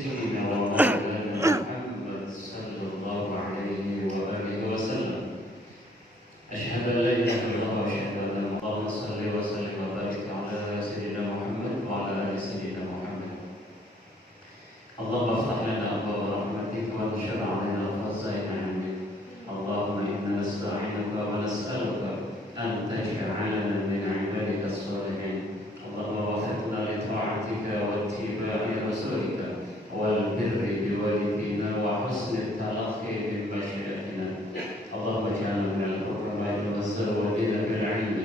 سيدنا ومولانا محمد صلى الله عليه وآله وسلم. أشهد أن لا إله إلا الله وأشهد أن اللهم صل وسلم وبارك على سيدنا محمد وعلى آل سيدنا محمد. اللهم افتح لنا أبواب رحمتك وانشر علينا خزائن علمك. اللهم إنا نستعينك ونسألك أن تجعلنا من عبادك الصالحين. اللهم وفقنا لطاعتك واتباع رسولك والبر بوالدينا وحسن التلقي بمشيئتنا. اللهم اجعلنا من الحكماء المزودين بالعلم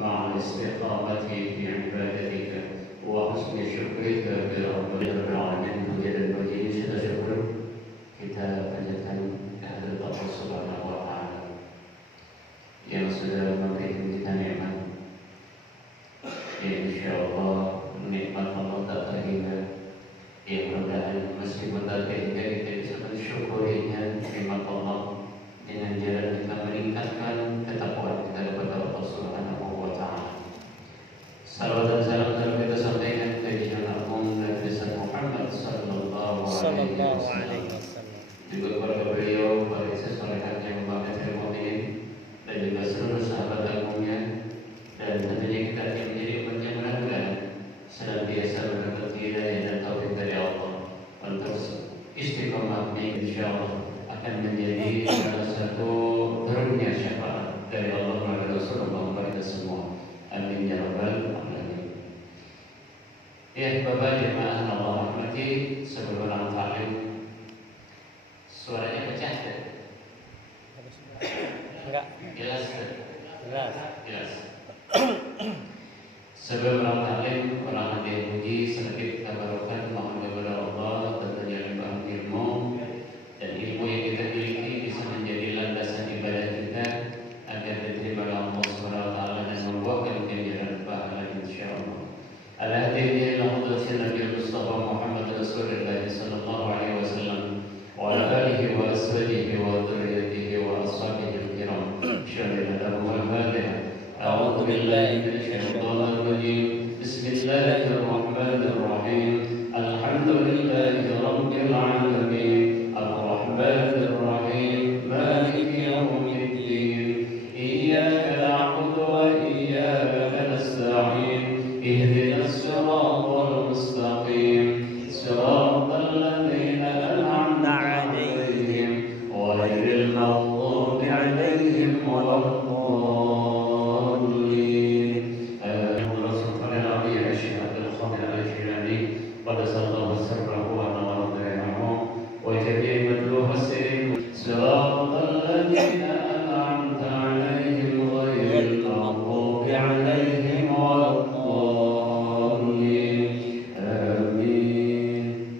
مع الاستقامة في عبادتك وحسن شكرك برب العالمين. Kemudian bagi ini sudah syukur kita panjatkan kehadirat Allah Subhanahu wa Ta'ala yang sudah memberikan kita nikmat. Ya, insyaallah nikmat Allah tak terhingga. Yang mudah-mudahan meskipun tak terhingga kita bisa mensyukurinya nikmat Allah dengan jalan kita meningkatkan ketakwaan kita kepada Allah Subhanahu wa Ta'ala. Salawat dan salam telah kita sampaikan ke junjungan agung Nabi Muhammad sallallahu alaihi wasallam. Juga kepada beliau, para sesolehan yang membahagiakan mukminin dan juga seluruh sahabat agungnya, dan tentunya kita yang menjadi umat yang mudah-mudahan senantiasa mendapat hidayah dan taufik dari Allah untuk istiqomah ini, insyaallah akan menjadi salah satu turunnya syafaat dari Allah melalui Rasulullah kepada kita semua. Amin ya rabbal alamin. Ya, Bapak jemaah Allah rahmati, sebelum orang taklim suaranya pecah kan? Enggak. Jelas kan? Jelas. Sebelum orang taklim, orang hadir puji sedikit tabarukan mohon kepada Allah tentunya limpah ilmu, dan ilmu yang kita miliki bisa menjadi landasan ibadah kita agar diterima oleh Allah Subhanahu wa Ta'ala dan membuahkan ganjaran pahala insyaallah. Al-Hadi Nabi Mustafa Muhammad Rasulullah sallallahu alaihi wasallam wa ala alihi wa ashabihi wa dhurriyyatihi wa ashabihi al-kiram. Syarina lahum al-Fatiha. A'udzu billahi minasyaitonir rajim. Bismillahirrahmanirrahim. Alhamdulillahi rabbil alamin. Ar-Rahmanir Rahim. Maliki yaumiddin. Iyyaka na'budu wa iyyaka nasta'in. Ihdinas siratal mustaqim. Siratal ladzina an'amta 'alaihim ghairil maghdubi 'alaihim waladdallin. قد سره سره ونور ضيعه وجميع مدلوه السير صراط الذين أنعمت عليهم غير المغضوب عليهم ولا الضالين. Amin.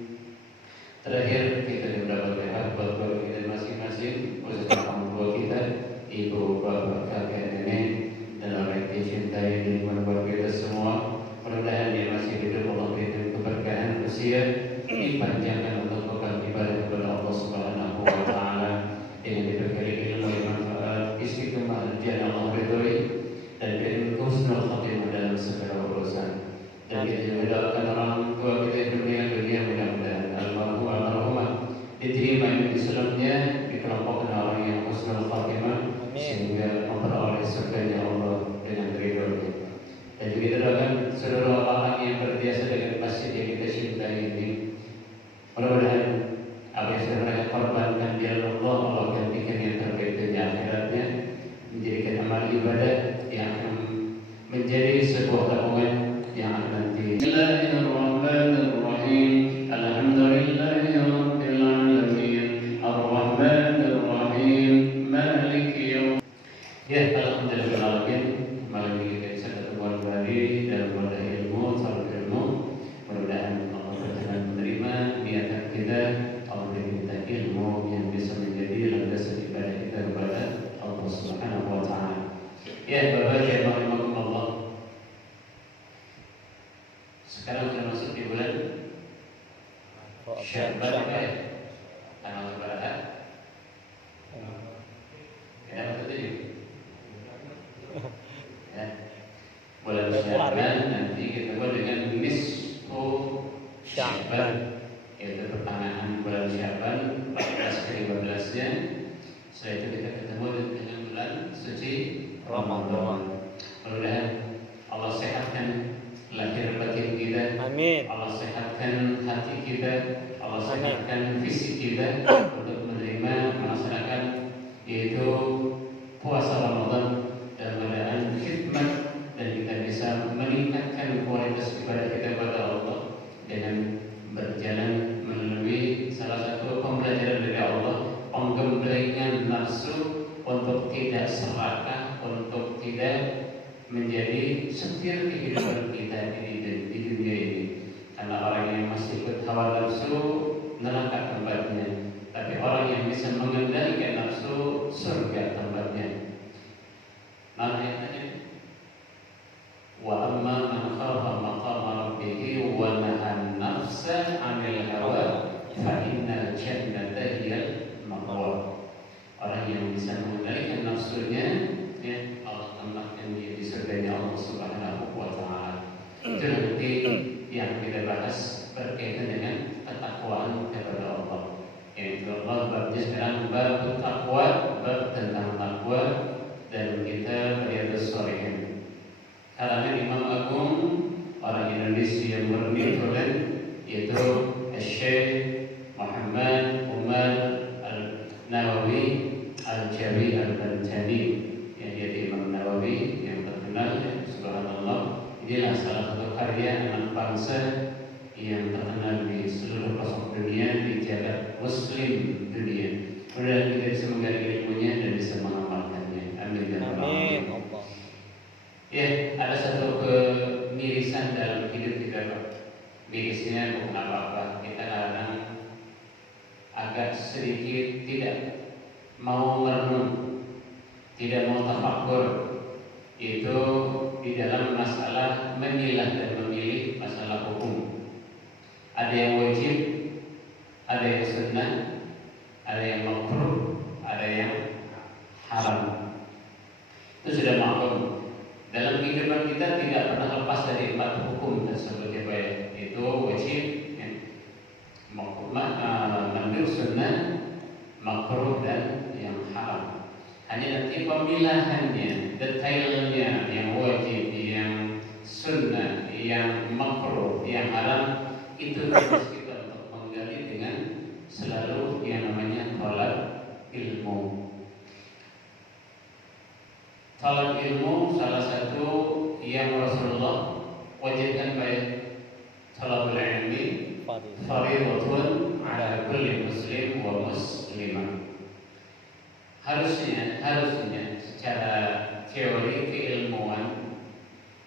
Terakhir kita mendapat lihat buat kita masing-masing, khususnya orang tua kita, ibu, bapak, kakek, nenek, dan orang yang dicintai di mana kita semua. Mudah-mudahan dia masih hidup, Allah berikan keberkahan usia, dipanjangkan untuk bekal ibadah kepada Allah Subhanahu wa Ta'ala dengan dibekali ilmu yang manfaat, istiqomah dan Allah ridhoi, dan dengan husnul khatimah dalam segala urusan. Dan kita juga doakan orang tua kita di dunia mudah-mudahan almarhumah diterima di Islamnya, dikelompokkan orang yang husnul khatimah sehingga memperoleh surganya Allah dengan ridhonya. Dan juga kita doakan seluruh orang yang berbiasa dengan masjid yang kita cintai ini. Mudah-mudahan apa yang sudah mereka korbankan di jalan Allah, Allah gantikan yang terbaik dunia akhiratnya, menjadikan amal ibadah yang akan menjadi sebuah tabungan yang akan nanti. Bismillahirrahmanirrahim. Alhamdulillahi rabbil alamin. Ar-Rahmanir Rahim. Maliki yaumiddin. Ya, alhamdulillah malam ini kita bisa ketemu kembali dalam wadah ilmu, salat ilmu. Mudah-mudahan Allah berkenan menerima niatan kita. Allah beri kita ilmu yang bisa menjadi landasan ibadah kita kepada Allah Subhanahu wa Ta'ala. Ya, Bapak jemaah rahimakumullah. Sekarang sudah masuk di bulan Sya'ban ya. Tanggal berapa? Ya, betul. Ya. Bulan Sya'ban nanti kita dengan nisfu Sya'ban. yaitu pertengahan bulan Syaban 14 ke 15-nya. Setelah itu kita ketemu dengan bulan suci Ramadan. Mudah-mudahan Allah sehatkan lahir batin kita. Amin. Allah sehatkan hati kita. Allah sehatkan fisik kita untuk menerima melaksanakan yaitu puasa Ramadan dalam keadaan khidmat, dan kita bisa meningkatkan kualitas ibadah kita kepada Allah dengan berjalan melalui salah satu pembelajaran dari Allah, penggemblengan nafsu untuk tidak serakah, untuk tidak menjadi setir kehidupan kita di dunia ini. Karena orang yang masih ikut hawa nafsu, neraka tempatnya. Tapi orang yang bisa mengendalikan nafsu, surga tempatnya. Nah, ayatnya, wa amma man khafa maqama rabbih wa nahan nafsa 'anil hawa fa innal jannata hiyal ma'wa. Orang yang bisa mengendalikan nafsunya, ya, Allah tempatkan dia di surganya Allah Subhanahu wa taala. Itu nanti yang kita bahas berkaitan dengan ketakwaan kepada Allah. Yaitu Allah babnya sekarang bab takwa, bab tentang takwa, dan kita Riyadhus Shalihin. Kalangan Imam Agung orang Indonesia yang murni tulen, yaitu Syekh Muhammad Umar Al-Nawawi Al-Jawi Al-Bantani, yang jadi Imam Nawawi yang terkenal, subhanallah. Inilah salah satu karya anak bangsa yang terkenal di seluruh pelosok dunia, di jagat Muslim dunia. Mudah-mudahan kita bisa menggali ilmunya dan bisa mengamalkannya. Amin ya rabbal alamin. Ya, ada satu kemirisan dalam hidup kita, Pak. Mirisnya bukan apa-apa. Kita kadang agak sedikit tidak mau merenung, tidak mau tafakkur, itu di dalam masalah memilah dan memilih masalah hukum. Ada yang wajib, ada yang sunnah, ada yang makruh, ada yang haram. Itu sudah maklum. Dalam kehidupan kita tidak pernah lepas dari 4 hukum tersebut, ya, baik. Itu wajib, ya, mandub, sunnah, makruh, dan yang haram. Hanya nanti pemilahannya, detailnya, yang wajib, yang sunnah, yang makruh, yang haram, itu harus kita untuk menggali dengan selalu yang namanya thalab ilmu. Thalab ilmu salah satu yang Rasulullah wajibkan baik thalabul ilmi fardhatun ala kulli muslim wa muslimah. Harusnya secara teori keilmuan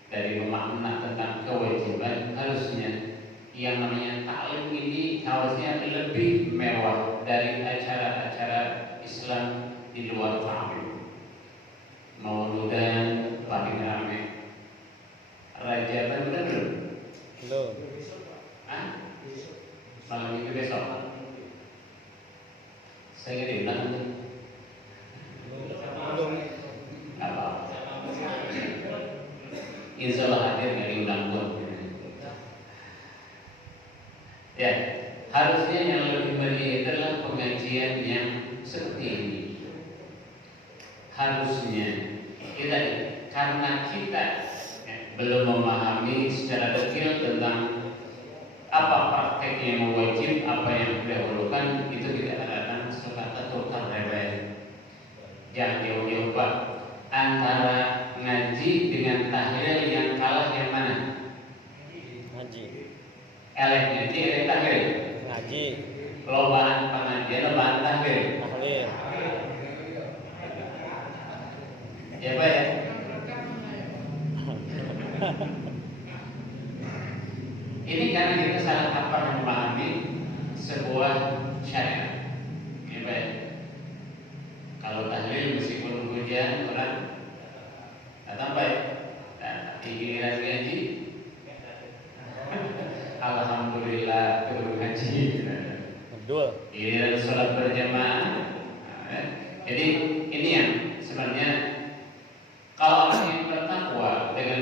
dari memakna tentang kewajiban, harusnya yang namanya ta'lim ini harusnya lebih mewah dari acara-acara Islam di luar ta'lim. Mauludan paling ramai, Rajaban benar belum? Belum. Malam minggu besok. Saya diundang. Belum. Apa? Insya Allah hadir, nggak diundang pun. Ya, harusnya yang lebih meriah adalah pengajian yang seperti ini. Harusnya kita, karena kita belum memahami secara detail tentang apa praktek yang wajib, apa yang didahulukan, itu kita akan suka tukar rewel. Jangan jauh-jauh, Pak. Antara ngaji dengan tahlil yang kalah yang mana? Ngaji. Elek ngaji, elek tahlil. Ngaji. Lobaan pengajian, lobaan tahlil. Tahlil. Ya, Pak ya. Ini karena kita salah kaprah memahami sebuah syariat. Ya, Pak ya. Kalau tahlil meskipun hujan orang datang baik, di giliran ngaji, alhamdulillah turun ngaji. Betul. Giliran sholat berjamaah. Jadi ini yang sebenarnya kalau orang yang bertakwa dengan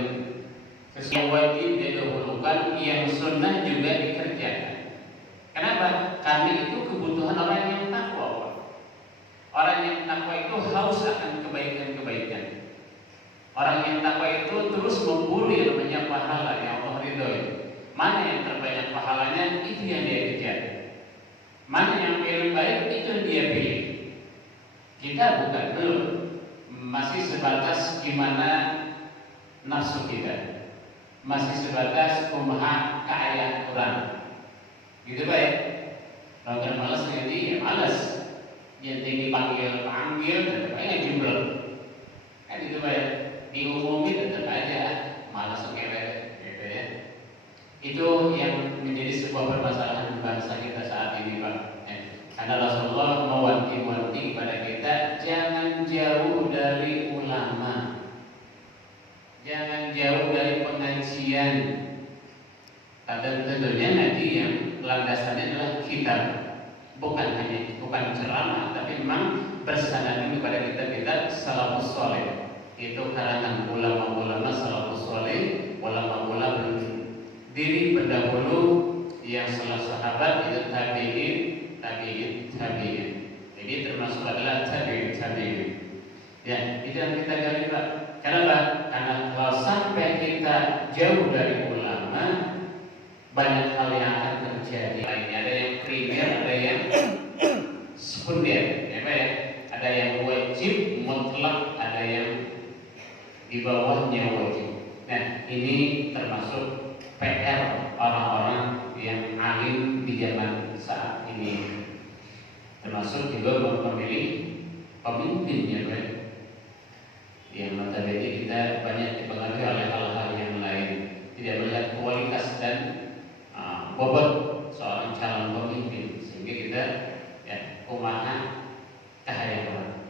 sesuatu wajib didahulukan, yang sunnah juga dikerjakan. Kenapa? Mana yang paling baik itu dia pilih. Kita bukan belum, masih sebatas gimana nafsu kita, masih sebatas kumaha keayaan orang. Gitu baik. Kalau kan malas jadi ya malas. Yang tinggi panggil tetap aja jumlah. Kan gitu baik. Diumumin tetap aja malas kewek, gitu ya. Itu yang menjadi sebuah permasalahan bangsa kita saat ini, Pak. Karena Rasulullah mewanti-wanti kepada kita, jangan jauh dari ulama, jangan jauh dari pengajian. Dan tentunya nanti yang landasannya adalah kitab, bukan ceramah, tapi memang bersandar kepada kitab salafus saleh. Itu karangan ulama-ulama salafus saleh, ulama-ulama diri pendahulu yang setelah sahabat itu tabi'in. Jadi termasuk adalah tabi'in. Ya, itu yang kita gali, Pak. Kenapa? Karena kalau sampai kita jauh dari ulama, banyak hal yang akan terjadi. Ada yang primer, ada yang sekunder, ya Pak ya. Ada yang wajib mutlak, ada yang di bawahnya wajib. Nah, ini termasuk PR orang-orang yang alim di zaman saat ini. Termasuk juga memilih pemimpinnya, Pak. Yang notabene kita banyak dipengaruhi oleh hal-hal yang lain, tidak melihat kualitas dan bobot seorang calon pemimpin, sehingga kita ya kumaha kahayang.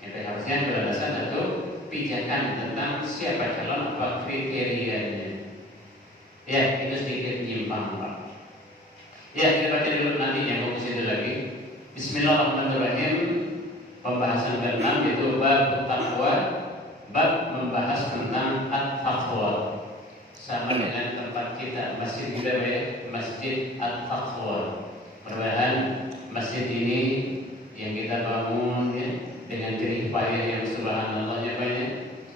Itu harusnya berdasar satu pijakan tentang siapa calon, apa kriterianya. Ya, itu sedikit nyimpang, Pak. Ya, kita baca dulu nanti yang mau kesini lagi. Bismillahirrahmanirrahim. Pembahasan ke-6 yaitu bab taqwa, bab membahas tentang at-taqwa. Sama dengan tempat kita masjid kita ya, Masjid At-Taqwa. Mudah-mudahan masjid ini yang kita bangun ya, dengan jerih payah yang subhanallah ya banyak,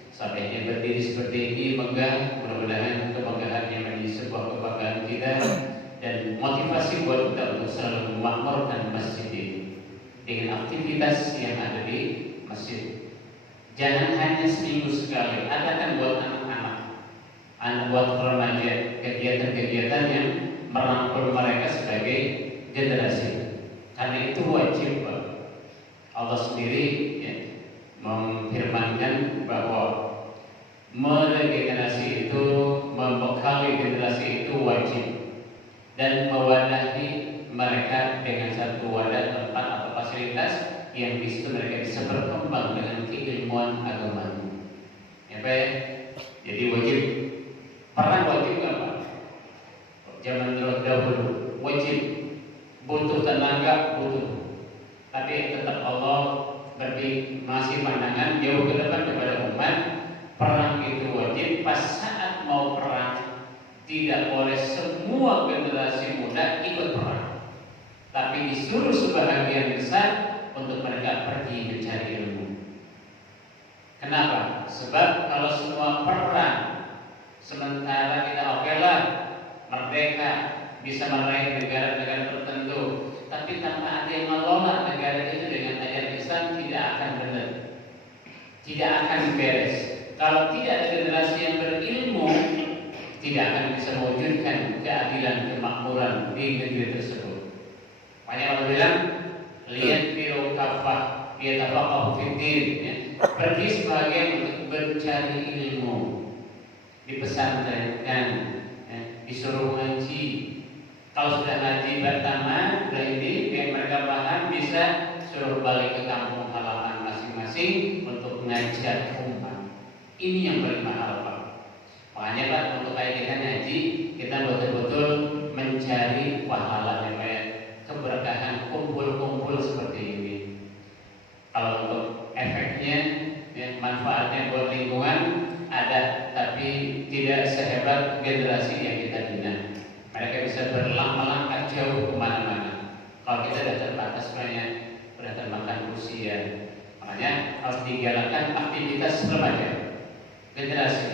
sampai ini berdiri seperti ini megah. Mudah-mudahan kebanggaan yang menjadi sebuah kebanggaan kita dan motivasi buat kita untuk selalu memakmurkan masjid ini dengan aktivitas yang ada di masjid. Jangan hanya seminggu sekali, adakan buat anak buat remaja kegiatan-kegiatan yang merangkul mereka sebagai generasi. Karena itu wajib, Pak. Allah sendiri ya, memfirmankan bahwa meregenerasi itu, membekali generasi itu wajib, dan mewadahi mereka dengan satu wadah tempat atau fasilitas yang di situ mereka bisa berkembang dengan keilmuan agama. Ya, Pak. Jadi wajib. Perang wajib nggak, Pak? Zaman dahulu wajib, butuh tenaga, butuh. Tapi tetap Allah masih pandangan jauh ke depan kepada umat. Perang itu wajib. Pas saat mau perang, tidak boleh semua generasi muda ikut perang, tapi disuruh sebahagian besar untuk mereka pergi mencari ilmu. Kenapa? Sebab kalau semua perang, sementara kita oke lah merdeka, bisa meraih negara-negara tertentu, tapi tanpa ada yang mengelola negara itu dengan ajaran Islam, tidak akan benar, tidak akan beres. Kalau tidak ada generasi yang berilmu, tidak akan bisa mewujudkan keadilan, kemakmuran di negeri tersebut. Makanya Allah bilang, lihat biru kafah, yatafaqahu fiddin, ya. Pergi sebagian untuk mencari ilmu, dipesantrenkan, ya. Disuruh ngaji. Kalau sudah ngaji pertama, sudah ini, yang mereka paham, bisa suruh balik ke kampung halaman masing-masing untuk mengajar umat. Ini yang paling mahal, Pak. Makanya, Pak, untuk kayak kita ngaji, kita betul-betul mencari pahala yang baik, keberkahan kumpul-kumpul seperti ini. Kalau untuk efeknya, ya, manfaatnya buat lingkungan ada, tapi tidak sehebat generasi yang kita bina. Mereka bisa melangkah jauh kemana-mana. Kalau kita sudah terbatas banyak, sudah termakan usia, makanya harus digalakkan aktivitas remaja, generasi.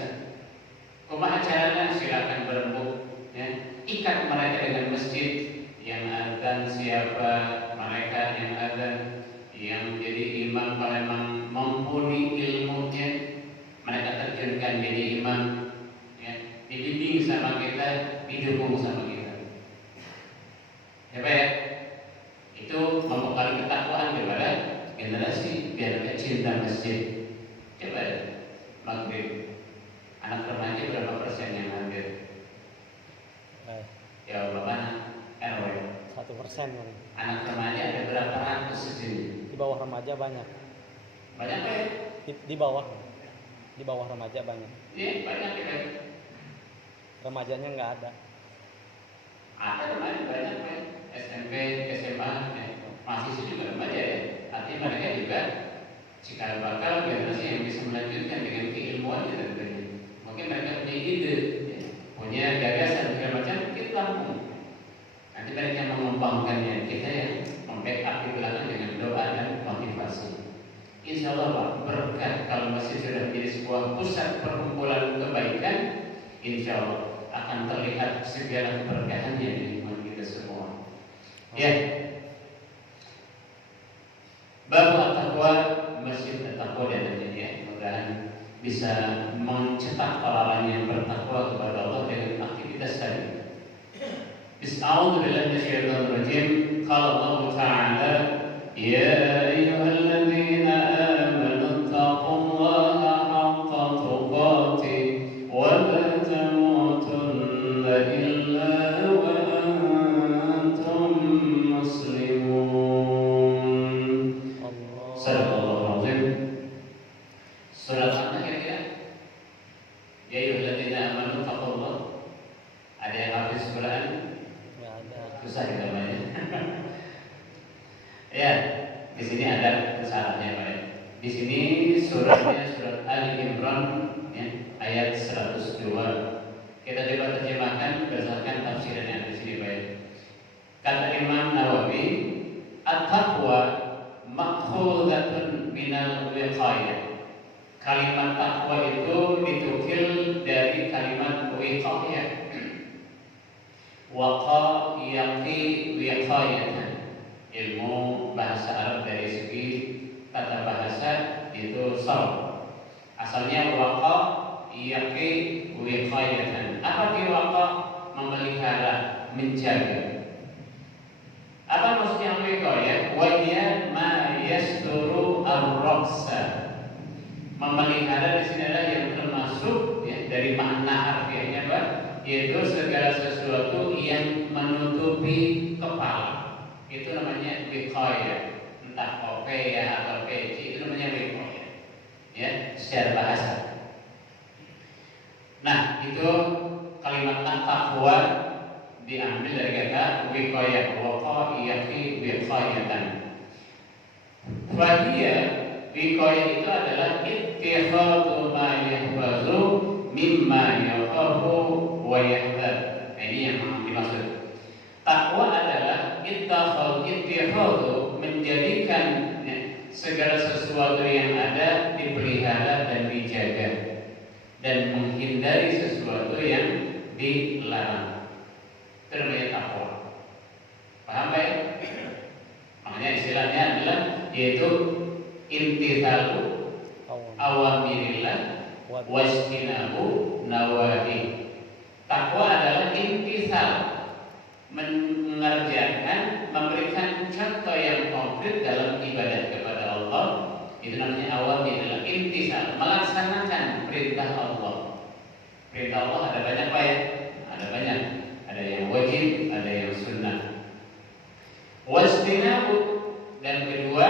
Kumaha caranya? Silakan berembuk, ya. Ikat mereka dengan masjid yang akan siap siapa malaikat yang ada yang jadi imam kalau memang mumpuni ilmunya, mereka terjunkan jadi imam, ya, dibimbing sama kita, didukung sama kita. Ya Pak ya, itu mempengaruhi ketakwaan kepada generasi biar mereka cinta masjid. Coba ya, maghrib, anak remaja berapa persen yang hadir? Ya Bapak RW 1%. anak remaja ada berapa ratus di sini? Di bawah remaja banyak. Banyak Pak ya? Di bawah remaja banyak. Iya banyak ya Pak. Remajanya nggak ada. Ada remaja banyak Pak ya? SMP, SMA, ya. Mahasiswa juga remaja ya. Artinya mereka juga cikal bakal generasi yang bisa melanjutkan dengan keilmuan dan tentunya. Mungkin mereka punya ide, ya. Punya gagasan segala macam, kita tampung. Nanti mereka yang mengembangkannya, kita yang membackup di belakang dengan doa dan motivasi. Insya Allah Pak, berkah kalau masih sudah menjadi sebuah pusat perkumpulan kebaikan, insya Allah akan terlihat segala keberkahannya di lingkungan kita semua. Ya, bab taqwa, masjid taqwa dan ya, mudah-mudahan bisa mencetak orang yang bertakwa kepada Allah dengan aktivitas tadi. Bismillahirrahmanirrahim. Minasyaitonirrajim. Qala Allah Ta'ala, ya ayyuhalladzina amanu taqullaha haqqa tuqatih wa la tamutunna illa wa antum muslimun. Sadaqallahu azim. Surat apa kira-kira? Ya ayyuhalladzina amanu taqullaha. Ada yang habis Quran? Nggak ada. Susah kita namanya. Ya, di sini ada kesalahannya Pak. Di sini suratnya surat Ali Imran ya, ayat 102. Kita coba terjemahkan berdasarkan tafsiran yang di sini Pak. Kata Imam Nawawi, at-taqwa makhudhatun minal wiqayah. Kalimat takwa itu ditukil dari kalimat wiqayah. Waqa yaqi wiqayatan. Ilmu bahasa Arab dari segi tata bahasa itu sarf. Asalnya waqa yaqi wiqayatan. Apa di waqa? Memelihara, menjaga. Apa maksudnya wiqayah? Wa hiya ma yasturu ar-raqsa. Memelihara di sini adalah yang termasuk ya, dari makna harfiahnya Pak, yaitu segala sesuatu yang menutupi kepala. Itu namanya wiqayah. Entah kopiah atau peci, itu namanya wiqayah. Ya, secara bahasa. Nah, itu kalimat taqwa diambil dari kata wiqayah. Waqa yaqi wiqayatan. Fahiyya, wiqayah itu adalah ittikhadhu ma yahfazu mimma yakhafu wa yahdar. Ini yang dimaksud. Takwa adalah ittikhadhu, menjadikan ya, segala sesuatu yang ada dipelihara dan dijaga, dan menghindari sesuatu yang dilarang. Itu namanya takwa. Paham Pak ya? Makanya istilahnya adalah yaitu imtithalu awamirillah wajtinabu nawahi. Takwa adalah imtithal, mengerjakan, memberikan contoh yang konkret dalam ibadah kepada Allah. Itu namanya awamirillah, imtithal, melaksanakan perintah Allah. Perintah Allah ada banyak Pak ya? Ada banyak. Ada yang wajib, ada yang sunnah. Wajtinabu, dan kedua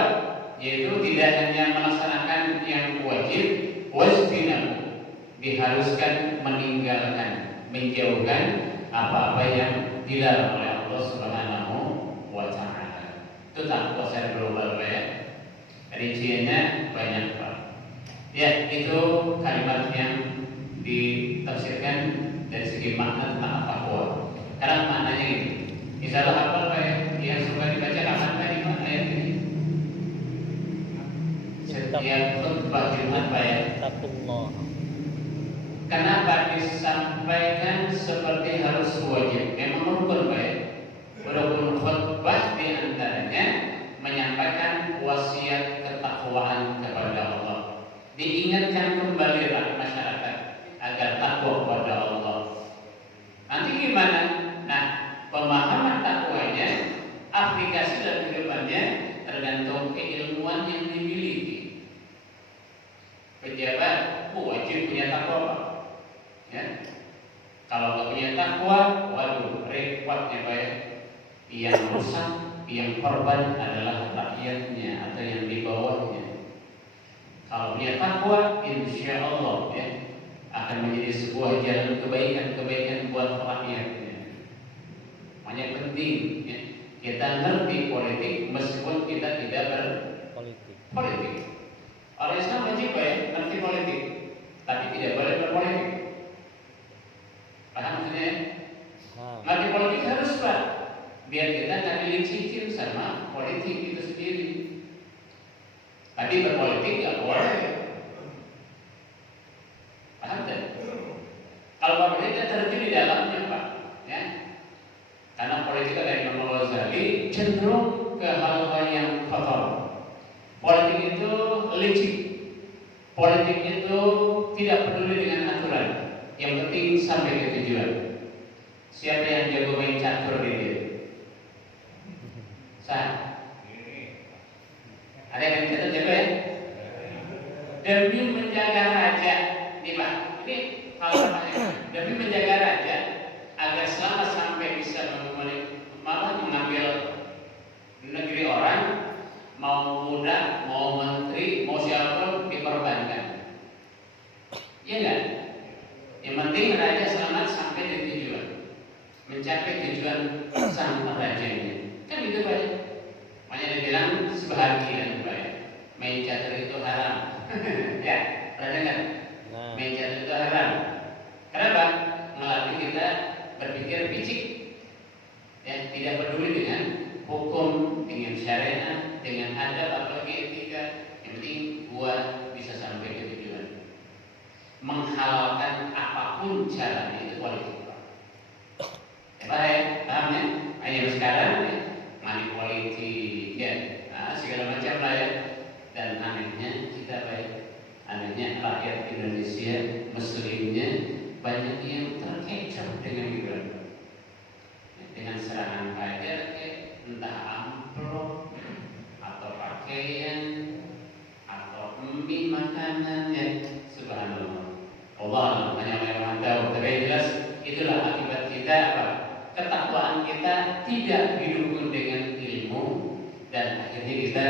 yaitu tidak hanya melaksanakan yang wajib, wajtinabu, diharuskan meninggalkan, menjauhkan apa-apa yang dilarang oleh Allah Subhanahu wa Ta'ala. Itu takwa secara global Pak ya. Rinciannya banyak Pak. Ya, itu kalimat yang ditafsirkan dari segi makna tentang takwa. Karena maknanya gitu. Misalnya apa Pak ya? Yang suka dibaca kapan Pak di mana ayat ini? Setiap khutbah Jumat Pak ya. Taqullah. Kenapa disampaikan seperti harus wajib? Memang rukun Pak ya. Rukun khutbah di diingatkan kembali masyarakat agar takwa kepada Allah. Nanti gimana? Nah, pemahaman takwanya, aplikasi dalam kehidupannya tergantung keilmuan yang dimiliki. Pejabat wajib punya takwa, ya. Kalau nggak punya takwa, waduh, repotnya Pak ya. Yang rusak, yang korban adalah rakyatnya atau yang di bawahnya. Kalau punya takwa, insya Allah ya, akan menjadi sebuah jalan kebaikan buat rakyatnya. Makanya penting ya, kita ngerti politik meskipun kita tidak berpolitik. Orang Islam wajib ya ngerti politik, tapi tidak boleh berpolitik. Paham maksudnya? Ngerti politik harus Pak, biar kita nggak dilicin sama politik itu sendiri. Tapi berpolitik nggak boleh. Paham tak? Kalau berpolitik kita terjun di dalamnya Pak, ya. Karena politik dari Imam Ghazali cenderung ke hal-hal yang kotor. Politik itu licik. Politik itu tidak peduli dengan aturan. Yang penting sampai ke tujuan. Siapa yang jago main catur di dia? Ada yang catur jago ya? Demi menjaga raja, nih Pak. Ini hal demi menjaga raja agar selamat sampai bisa malah mengambil negeri orang, mau muda, mau menteri, mau siapapun dikorbankan. Iya enggak? Yang penting raja selamat sampai di tujuan, mencapai tujuan sang rajanya. Kan gitu Pak. Makanya dibilang sebahagian Pak. Main catur itu haram. Ya, pernah dengar? Main catur itu haram. Kenapa? Melatih kita berpikir picik. Ya, tidak peduli dengan hukum, dengan syariat, dengan adab, apalagi etika. Yang penting gua bisa sampai ke tujuan. Menghalalkan apapun caranya itu politik. Ya Pak ya, paham ya? Hanya sekarang ya, money politik, ya, segala macam lah ya. Dan anehnya kita baik, anehnya rakyat Indonesia, muslimnya banyak yang terkecoh dengan Gibran. Dengan serangan pajak, entah amplop atau pakaian atau mie makanan ya, subhanallah. Allah hanya yang tahu. Tapi jelas itulah akibat kita apa? Ketakwaan kita tidak didukung dengan ilmu dan akhirnya kita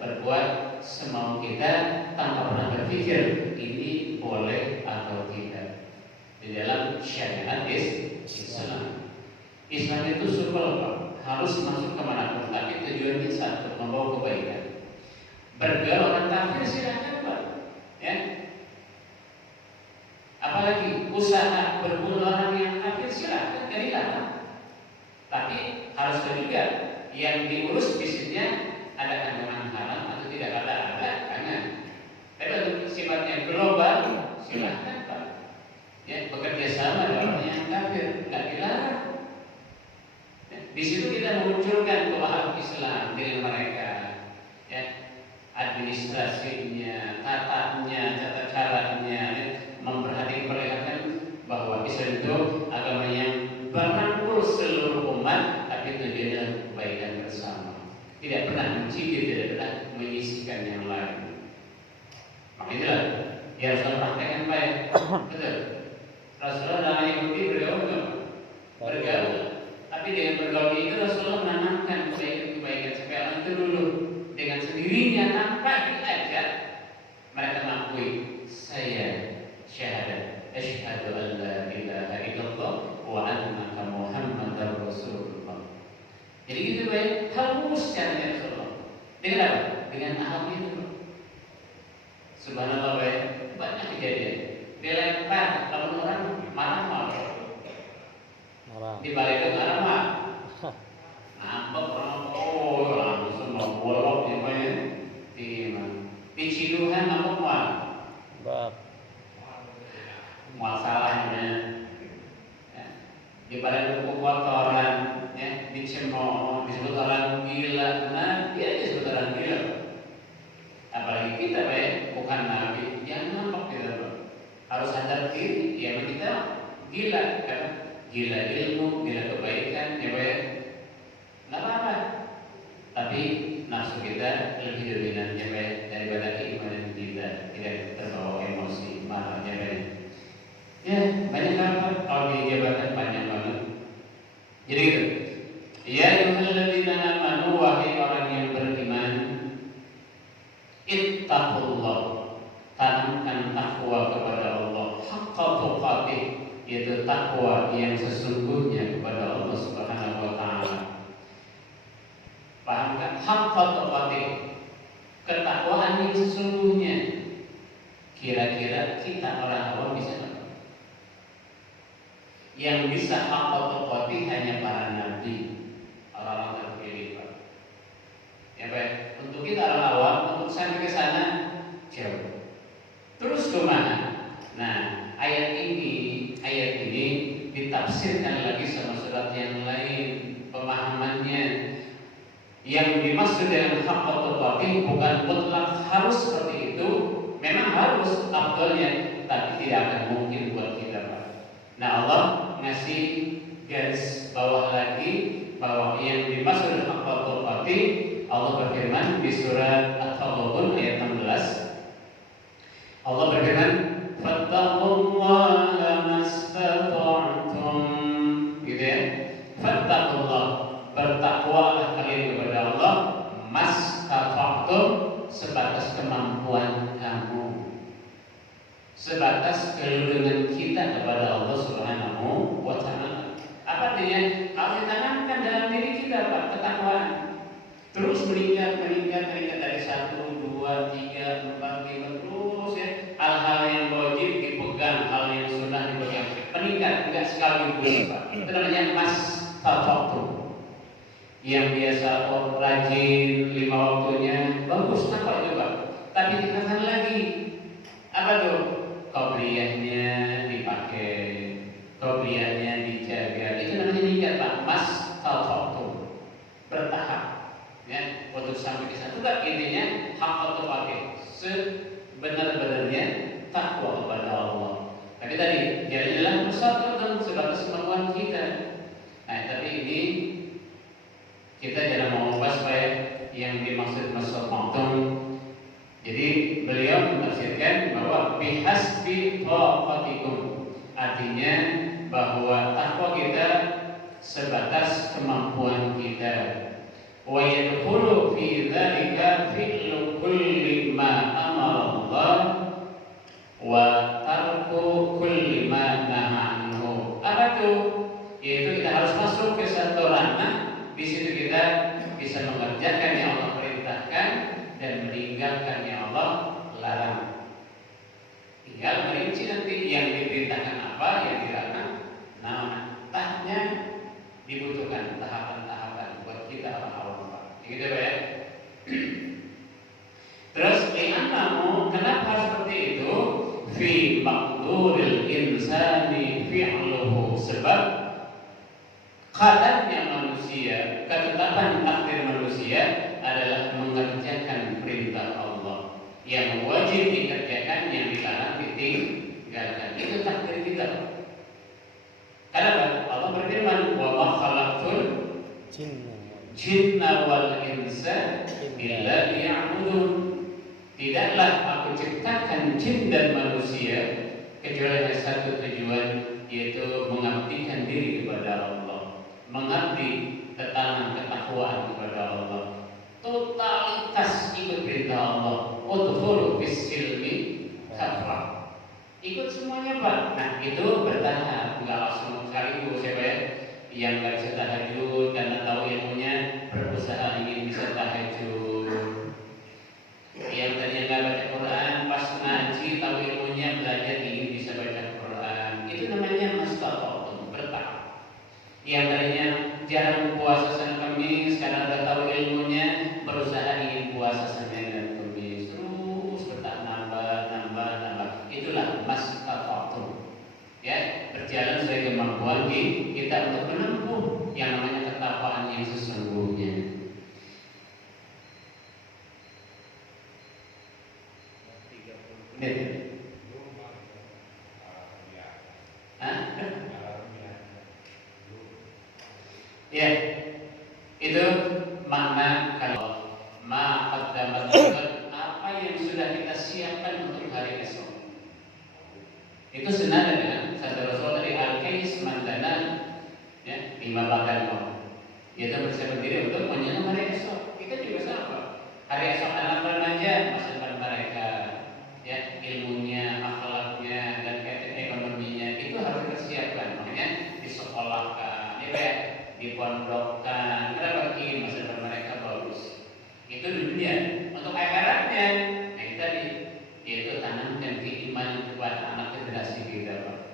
berbuat semau kita tanpa pernah berpikir ini boleh atau tidak di dalam syariat Islam. Islam itu survival Pak, harus masuk kemanapun, tapi tujuannya satu, membawa kebaikan. Bergaul orang kafir silakan Pak, ya. Apalagi usaha berbunuh orang yang kafir silakan, tidak dilarang. Tapi harus juga yang diurus bisnisnya ada kandungan haram atau tidak ada karena. Tapi untuk sifatnya global silakan Pak. Ya, bekerja sama dengan orang yang kafir nggak dilarang. Di situ kita memunculkan kewahab Islam dengan mereka, ya, administrasinya, tata caranya, ya, memperhatikan bahwa Islam itu agama yang merangkul seluruh umat, tapi tujuannya kebaikan bersama. Tidak pernah mencibir, tidak pernah menyisihkan yang lain. Makanya ya Rasulullah praktekkan baik, betul. Rasulullah dalam Yahudi bergaul. Tapi dengan bergaul itu Rasulullah menanamkan kebaikan supaya orang itu dulu dengan sendirinya tanpa diajak mereka mengakui saya syahadat asyhadu an la ilaha illallah wa annaka Muhammadar Rasulullah. Jadi gitu baik halus caranya Rasulullah. Dengan apa? Dengan aham itu. Subhanallah baik banyak kejadian. Dilempar kalau orang marah. Di balik itu ada apa? Ngambek orang langsung mau bolok gimana? Di Ciduhan ngambek mah. Masalahnya ya. Di balik buku kotoran ya, dicemooh, disebut orang gila. Nah, dia disebut orang gila. Apalagi kita bukan nabi, jangan ngambek kita Pak. Harus sadar diri, ya kita gila kan? Gila ilmu, gila kebaikan, ya Pak ya. Nggak apa-apa. Tapi nafsu kita lebih dominan ya Pak ya, daripada keimanan kita, tidak terbawa emosi, marah ya Pak ya. Ya banyak apa? Kalau di jabatan banyak banget. Jadi gitu. Ya ayyuhalladzina amanu, wahai orang yang beriman, ittaqullah, tanamkan takwa kepada Allah, haqqa tuqatih, yaitu takwa yang sesungguhnya kepada Allah Subhanahu wa taala. Paham kan? Haqqa tuqatih, ketakwaan yang sesungguhnya. Kira-kira kita orang awam bisa apa? Yang bisa haqqa tuqatih hanya para nabi, orang-orang terpilih Pak. Ya Pak, untuk kita orang awam, untuk sampai ke sana jauh. Terus ke mana? Nah, ayat ini ditafsirkan lagi sama surat yang lain, pemahamannya. Yang dimaksud dengan haqqa tuqatih bukan mutlak harus seperti itu, memang harus afdalnya, tapi tidak akan mungkin buat kita Pak. Nah, Allah ngasih garis bawah lagi bahwa yang dimaksud haqqa tuqatih, Allah berfirman di surat At-Taghabun ayat 16. Allah berfirman, "Fattaqullaha mastata'tum." Gitu ya. Fattaqullah, bertakwalah kalian kepada Allah, mastata'tum, sebatas kemampuan kamu. Sebatas kelulusan kita kepada Allah Subhanahu wa taala. Apa artinya? Harus ditanamkan dalam diri kita Pak, ketakwaan. Terus meningkat dari 1, 2, 3, 4, 5 terus ya. Hal-hal yang wajib dipegang, hal yang sunnah dipegang. Meningkat enggak sekaligus Pak. Itu namanya mastata'tum. Yang biasa rajin 5 waktunya bagus apa itu Pak? Tapi tingkatkan lagi. Apa tuh? Qobliyahnya dipakai, qobliyahnya dijaga. Itu namanya meningkat Pak. Mastata'tum. Bertahap. Ya, untuk sampai ke sana juga intinya haqqa tuqatih, sebenar-benarnya takwa kepada Allah. Tapi tadi jadilah bersatu dan sebatas kemampuan kita. Nah, tapi ini kita jangan mau bahas yang dimaksud mastata'tum. Jadi beliau menafsirkan bahwa bihasbi taqatikum, artinya bahwa takwa kita sebatas kemampuan kita. Wa yadkhulu fi dzalika fi'lu kulli ma amara Allah wa tarku kulli ma nahaa anhu. Apa tuh? Yaitu kita harus masuk ke satu ranah, di situ kita bisa mengerjakan yang Allah perintahkan dan meninggalkan yang Allah larang. Tinggal merinci nanti yang diperintahkan apa, yang dilarang. Nah, tahapnya dibutuhkan tahapan-tahapan buat kita orang awam Pak. Gitu Pak ya. Terus li'annahu, kenapa seperti itu? Fi maqduril insani fi'luhu, sebab kadarnya manusia, ketetapan takdir manusia adalah mengerjakan perintah Allah. Yang wajib dikerjakan, yang dilarang ditinggalkan. Itu takdir kita. Kenapa? Allah berfirman, "Wa ma khalaqtul jinna wal insa illa liya'budun." Tidaklah aku ciptakan jin dan manusia kecuali hanya satu tujuan, yaitu mengabdikan diri kepada Allah, mengabdi ketanam ketakwaan kepada Allah, totalitas ikut perintah Allah. Udkhulu fis silmi kafah, ikut semuanya Pak. Nah itu bertahap, nggak langsung sekaligus ya Pak ya. Yang nggak bisa tahajud karena tahu ilmunya, berusaha ingin bisa tahajud. Yang tadinya nggak baca Quran, pas ngaji tahu ilmunya, belajar ingin bisa baca Quran. Itu namanya mastata'tum, bertahap. Yang tadinya jarang puasa Senin Kamis, sekarang udah tahu ilmunya, berusaha ingin puasa Senin dan Kamis. Terus bertahap, nambah. Itulah mastata'tum. Ya, berjalan sesuai kemampuan kita untuk menempuh yang namanya ketakwaan yang sesungguhnya. makna kalau maqaddamat apa yang sudah kita siapkan untuk hari esok. Itu senada dengan sabda Rasul dari Al-Qais Mandana ya, 5 bahkan yaitu bersiap diri untuk menyambut hari esok. Kita juga sama. Hari esok anak remaja masa depan mereka, ya ilmunya, akhlaknya dan ekonominya itu harus dipersiapkan. Makanya disekolahkan, ya, dipondokkan. Kenapa ingin masa depan mereka bagus? Itu dunia. Untuk akhiratnya, nah itu tadi, yaitu tanamkan keimanan kepada anak generasi kita.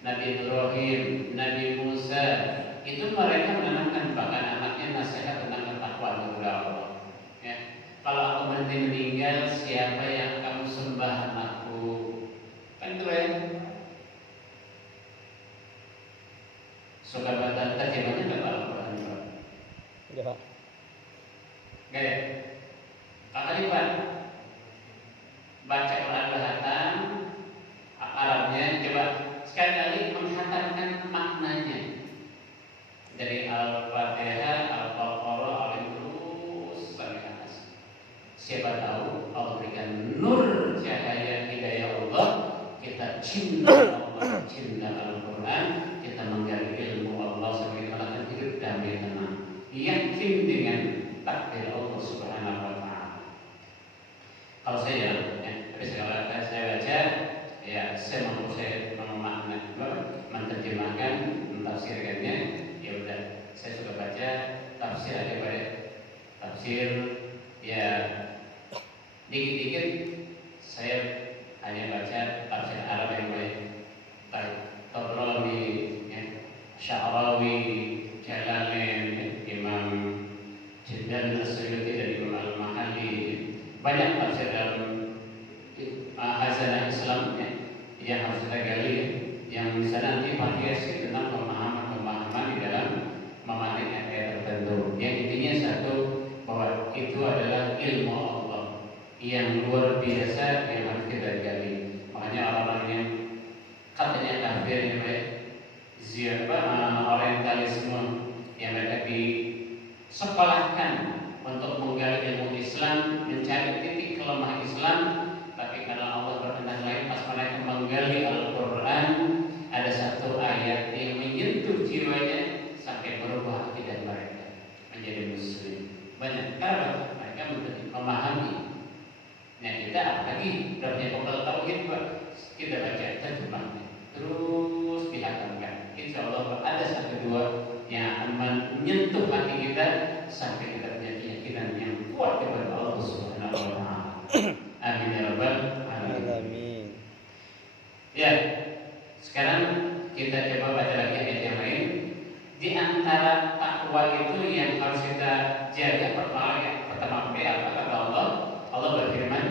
Nabi Ibrahim, Nabi Musa, itu mereka menanamkan bahkan anaknya nasihat tentang ketakwaan kepada Allah. Ya. Kalau aku nanti meninggal, siapa yang kamu sembah anakku? Kan keren. Suka baca terjemahnya nggak Al-Quran? Enggak. Nggak ya? Kakak lipat baca Quran berhatam Arabnya, coba sekali-kali menghantarkan maknanya dari Al-Fatihah, Al-Baqarah, Al-Imrus sampai atas. Siapa tahu Allah berikan nur cahaya hidayah Allah, kita cinta Allah, cinta Al-Quran, kita menggali ilmu Allah sampai kita akan hidup damai tenang, yakin dengan takdir Allah Subhanahu wa Ta'ala. Kalau saya, habis saya baca, ya saya mampu saya memaknai, menerjemahkan, mentafsirkannya. Ya udah, saya suka baca tafsir aja pada tafsir, ya dikit-dikit saya hanya baca tafsir Arab yang baik, Tabrani, ya, Sya'rawi, Jalalain, Imam Jildan As-Suyuti dan Imam Al-Mahalli. Banyak tafsir dalam Hazanah Islam ya, yang harus kita gali, yang bisa nanti variasi tentang pemahaman-pemahaman di dalam memahami ayat tertentu. Yang intinya satu, bahwa itu adalah ilmu Allah yang luar biasa yang harus kita gali. Makanya orang-orang yang katanya kafir yang orientalisme yang mereka disekolahkan untuk menggali ilmu Islam, mencari titik kelemah Islam, tapi karena Allah berkehendak lain, pas mereka menggali Al-Quran, ada satu ayat yang menyentuh jiwanya sampai berubah akidah mereka menjadi Muslim. Banyak karena mereka memahami. Nah kita apalagi udah punya bekal tauhid, Pak, kita baca terjemahnya, terus dihakamkan. Insya Allah ada satu dua yang akan menyentuh hati kita sampai kita punya keyakinan yang kuat kepada Allah Subhanahu wa Ta'ala. Amin ya rabbal alamin. Ya, sekarang kita coba baca lagi ayat yang lain. Di antara takwa itu yang harus kita jaga pertama kali apa kata Allah? Allah berfirman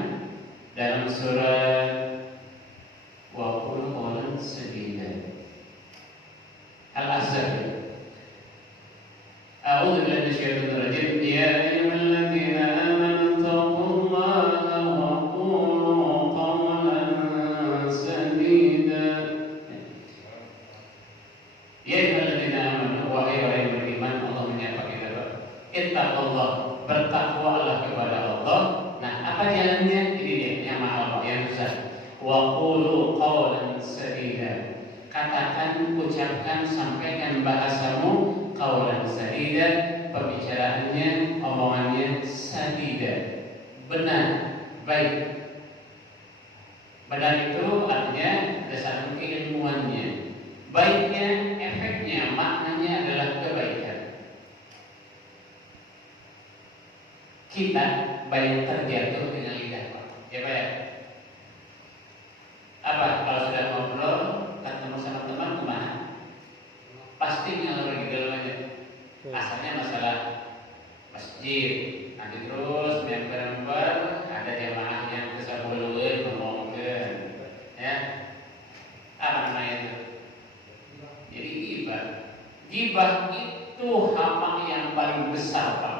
dalam surat wa qul qawlan sadida Al-Ahzab. A'udzu billahi minasyaitonir rajim. Ya ayyuhalladzina amanu taqullaha wa qulu qawlan sadida. Ya ayyuhalladzina amanu, wahai orang yang beriman, Allah menyapa kita, ittaqullah, bertakwalah kepada Allah. Nah, apa jalannya? Ini dia yang mahal, yang besar. Wa qulu qawlan sadida. Katakan, ucapkan, sampaikan bahasamu qawlan sadida, pembicaraannya, omongannya sadida, benar, baik. Benar itu artinya berdasarkan keilmuannya. Baiknya, efeknya, maknanya adalah kebaikan. Kita banyak terjatuh dengan lidah, Pak. Ya, Pak ya? Apa? Kalau sudah ngobrol, ketemu sama teman kemana? Pasti ngalor gitu aja. Asalnya masalah masjid, nanti terus member-member ada jamaah yang kesabuluan ngomongin, ya. Apa namanya itu? Jadi ghibah. Ghibah itu hama yang paling besar, Pak,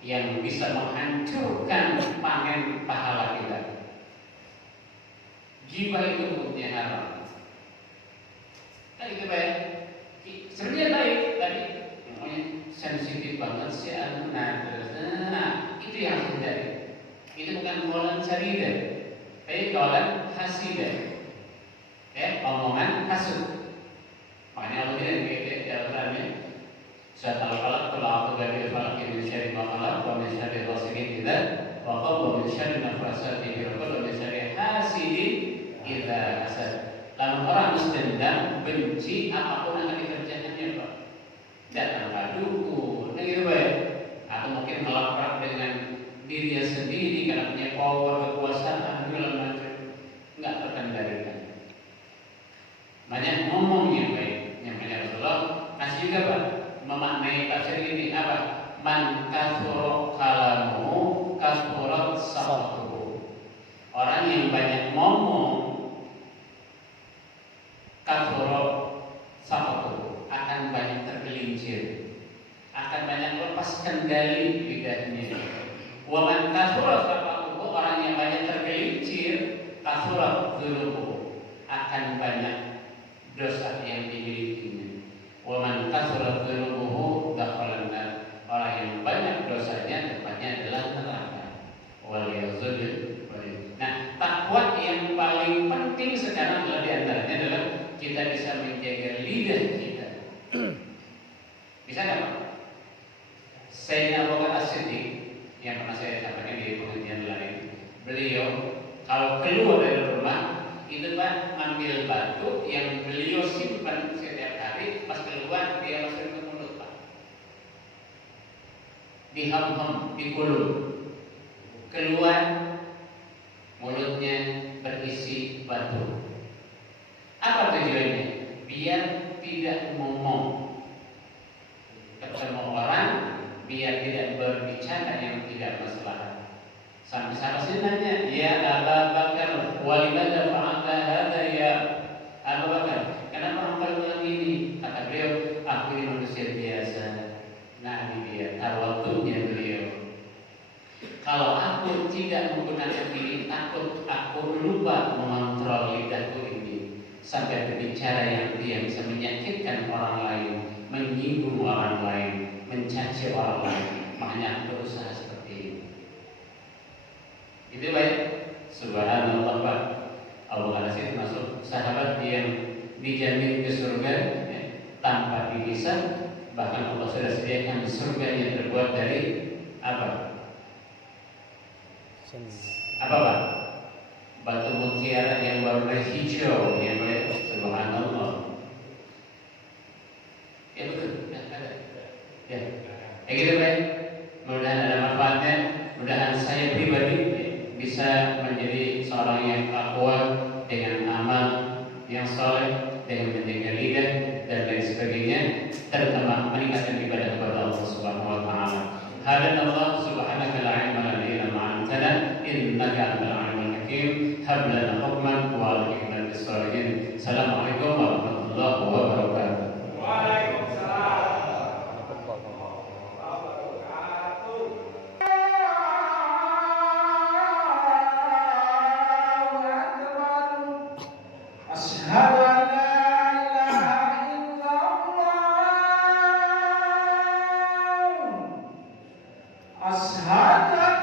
yang bisa menghancurkan panen pahala kita. Ghibah itu hukumnya haram. Kan itu baik. Sebenarnya baik tadi, namanya sensitif banget sih, nah terus yang harus hindari. Itu bukan kaulan saridah, tapi kaulan hasidah. Ya, omongan hasud. Makanya Allah tidak di Al-Qurannya. Surat Al-Falaq, qul a'udzu birabbil falaq min syarri ma khalaq wa min syarri ghasiqin idza waqab wa min syarri nafasati fil 'uqad wa min syarri hasidin idza hasad. Lalu orang dendam, benci apapun akan dikerjakannya, Pak. Datang dukun, gitu Pak. Atau mungkin melaprak dengan dirinya sendiri karena punya power, kekuasaan, segala macam. Enggak terkendalikan. Banyak ngomong yang baik, yang banyak Rasulullah kasih juga Pak memaknai tafsir ini apa? Man kathura kalamu kathura sabtuhu. Orang yang banyak ngomong kathura sabtuhu akan banyak tergelincir, akan banyak lepas kendali lidahnya. Wa man kathura sabtuhu, orang yang banyak tergelincir, kathura dzunubuhu, akan banyak dosa yang dimilikinya. Wa man kathura dzunubuhu dakhala an-nar. Orang yang banyak dosanya tempatnya adalah neraka. Waliyadzubillah. Nah, takwa yang paling penting sekarang adalah diantaranya adalah kita bisa menjaga lidah kita. Bisa nggak Pak? Sayyidina Abu Bakar As-Siddiq yang pernah saya sampaikan di pengajian lain, beliau kalau keluar dari rumah itu Pak ambil batu yang beliau simpan setiap hari, pas keluar dia masukin ke mulut Pak, diham-ham, dikulut, keluar mulutnya berisi batu. Apa tujuannya? Biar tidak ngomong ketemu orang, biar tidak berbicara yang tidak masalah. Sampai sini nanya, ya Abu Bakar, walimada fa'alta hadza ya Abu Bakar? Kenapa engkau bilang ini? Kata beliau, aku ini manusia biasa. Nah ini dia tawadhunya beliau. Kalau aku tidak menggunakan ini, takut aku lupa mengontrol lidahku ini sampai berbicara yang dia bisa menyakitkan orang lain, menyinggung orang lain, mencaci orang lain. Makanya aku berusaha seperti ini. Itu baik. Subhanallah Pak. Abu Bakar As-Siddiq masuk sahabat yang dijamin ke surga ya, tanpa dihisab. Bahkan Allah sudah sediakan surga yang terbuat dari apa? Apa Pak? Batu mutiara yang warna hijau ya Pak. Subhanallah. Ya betul. Ada. Ya. Gitu Pak. Mudah-mudahan ada manfaatnya. Mudah-mudahan saya pribadi bisa menjadi seorang yang takwa dengan amal yang soleh, dengan menjaga lidah dan lain sebagainya, terutama meningkatkan ibadah kepada Allah Subhanahu wa taala. Hadanallah subhanaka la ilma lana illa ma 'allamtana innaka antal alimul hakim. Hab lana hukman wa alhiqna bis shalihin. Assalamualaikum warahmatullahi wabarakatuh. Ashhadu an la ilaha illallah. Ashhadu